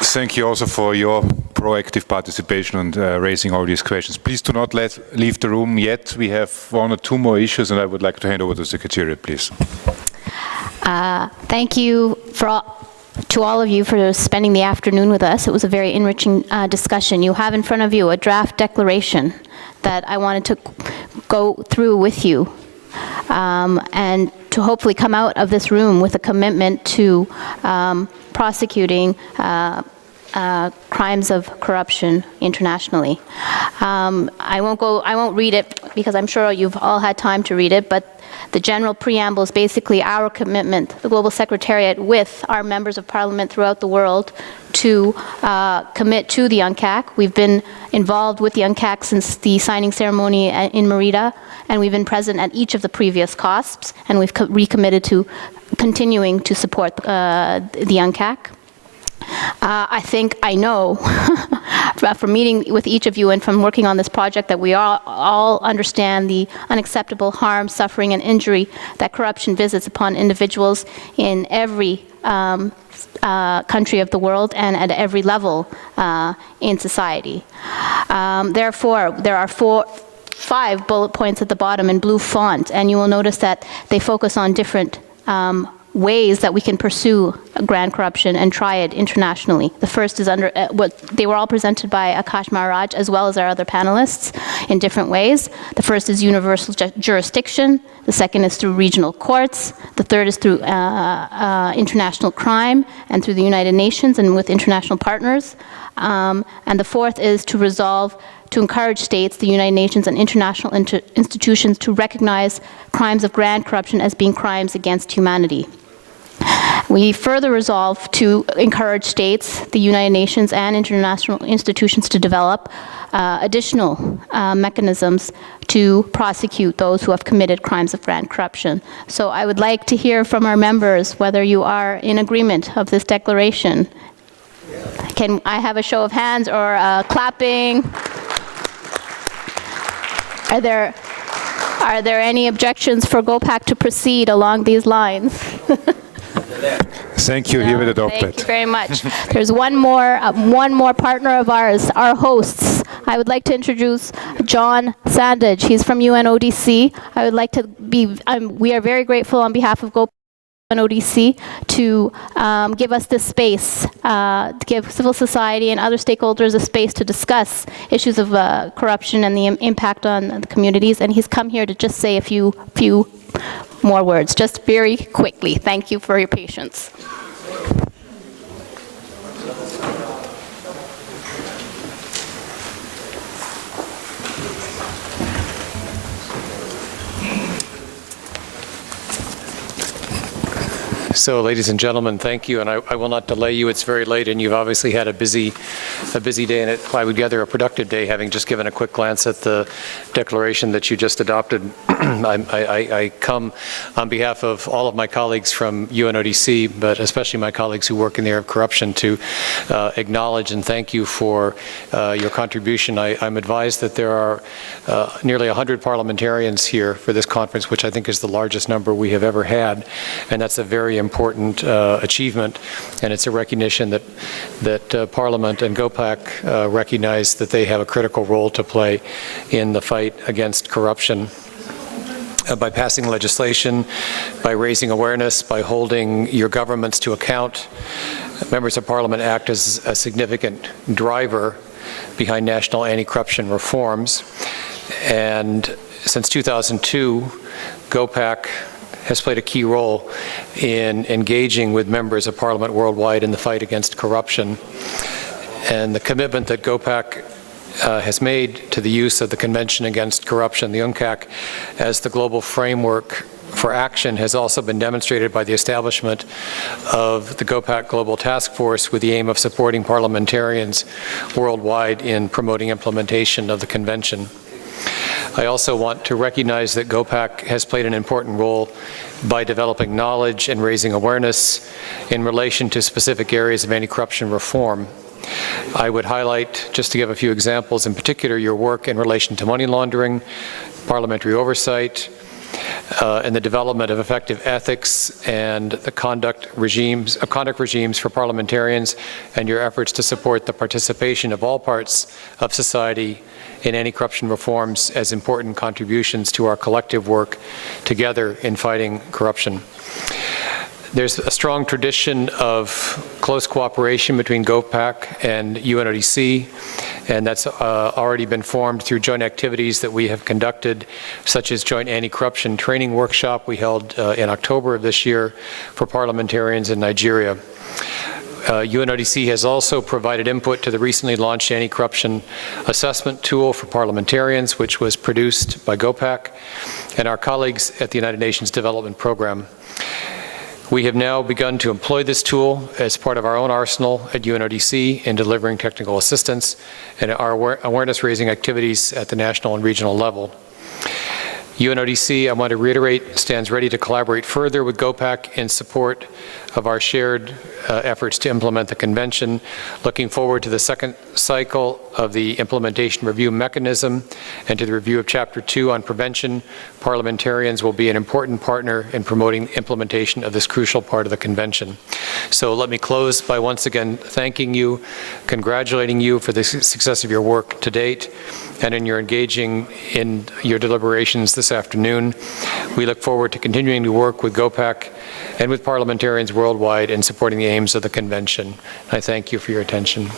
Thank you also for your proactive participation and raising all these questions. Please do not leave the room yet. We have one or two more issues, and I would like to hand over to the Secretariat, please. Thank you to all of you for spending the afternoon with us. It was a very enriching discussion. You have in front of you a draft declaration that I wanted to go through with you, and to hopefully come out of this room with a commitment to prosecuting crimes of corruption internationally. I won't read it because I'm sure you've all had time to read it, but the general preamble is basically our commitment, the Global Secretariat, with our members of parliament throughout the world, to commit to the UNCAC. We've been involved with the UNCAC since the signing ceremony in Merida, and we've been present at each of the previous COSPs, and we've recommitted to continuing to support the UNCAC. I know from meeting with each of you and from working on this project that we all understand the unacceptable harm, suffering, and injury that corruption visits upon individuals in every country of the world and at every level in society. Therefore, there are five bullet points at the bottom in blue font, and you will notice that they focus on different ways that we can pursue grand corruption and try it internationally. The first is they were all presented by Akash Maharaj as well as our other panelists in different ways. The first is universal jurisdiction. The second is through regional courts. The third is through international crime and through the United Nations and with international partners. And the fourth is to encourage states, the United Nations, and international institutions to recognize crimes of grand corruption as being crimes against humanity. We further resolve to encourage states, the United Nations, and international institutions to develop additional mechanisms to prosecute those who have committed crimes of grand corruption. So I would like to hear from our members whether you are in agreement of this declaration. Can I have a show of hands or clapping? Are there any objections for GOPAC to proceed along these lines? Thank you. Herewith adopted. Thank you very much. There's one more partner of ours, our hosts. I would like to introduce John Sandage. He's from UNODC. I would like to we are very grateful on behalf of GOPAC UNODC to give us this space, to give civil society and other stakeholders a space to discuss issues of corruption and the impact on the communities. And he's come here to just say a few more words, just very quickly. Thank you for your patience. So, ladies and gentlemen, thank you, and I will not delay you. It's very late, and you've obviously had a busy day, and I would gather a productive day, having just given a quick glance at the declaration that you just adopted. I come on behalf of all of my colleagues from UNODC, but especially my colleagues who work in the area of corruption, to acknowledge and thank you for your contribution. I'm advised that there are nearly 100 parliamentarians here for this conference, which I think is the largest number we have ever had, and that's a very important achievement, and it's a recognition that Parliament and GOPAC recognize that they have a critical role to play in the fight against corruption. By passing legislation, by raising awareness, by holding your governments to account, members of Parliament act as a significant driver behind national anti-corruption reforms. And since 2002, GOPAC has played a key role in engaging with members of Parliament worldwide in the fight against corruption. And the commitment that GOPAC has made to the use of the Convention Against Corruption, the UNCAC, as the global framework for action has also been demonstrated by the establishment of the GOPAC Global Task Force with the aim of supporting parliamentarians worldwide in promoting implementation of the Convention. I also want to recognize that GOPAC has played an important role by developing knowledge and raising awareness in relation to specific areas of anti-corruption reform. I would highlight, just to give a few examples, in particular your work in relation to money laundering, parliamentary oversight, and the development of effective ethics and the conduct regimes for parliamentarians, and your efforts to support the participation of all parts of society in anti-corruption reforms as important contributions to our collective work together in fighting corruption. There's a strong tradition of close cooperation between GOPAC and UNODC, and that's already been formed through joint activities that we have conducted, such as joint anti-corruption training workshop we held in October of this year for parliamentarians in Nigeria. UNODC has also provided input to the recently launched anti-corruption assessment tool for parliamentarians, which was produced by GOPAC and our colleagues at the United Nations Development Program. We have now begun to employ this tool as part of our own arsenal at UNODC in delivering technical assistance and our awareness-raising activities at the national and regional level. UNODC, I want to reiterate, stands ready to collaborate further with GOPAC in support of our shared efforts to implement the convention. Looking forward to the second cycle of the implementation review mechanism and to the review of Chapter 2 on prevention. Parliamentarians will be an important partner in promoting the implementation of this crucial part of the convention. So let me close by once again thanking you, congratulating you for the success of your work to date, and in your engaging in your deliberations this afternoon. We look forward to continuing to work with GOPAC and with parliamentarians worldwide in supporting the aims of the convention. I thank you for your attention.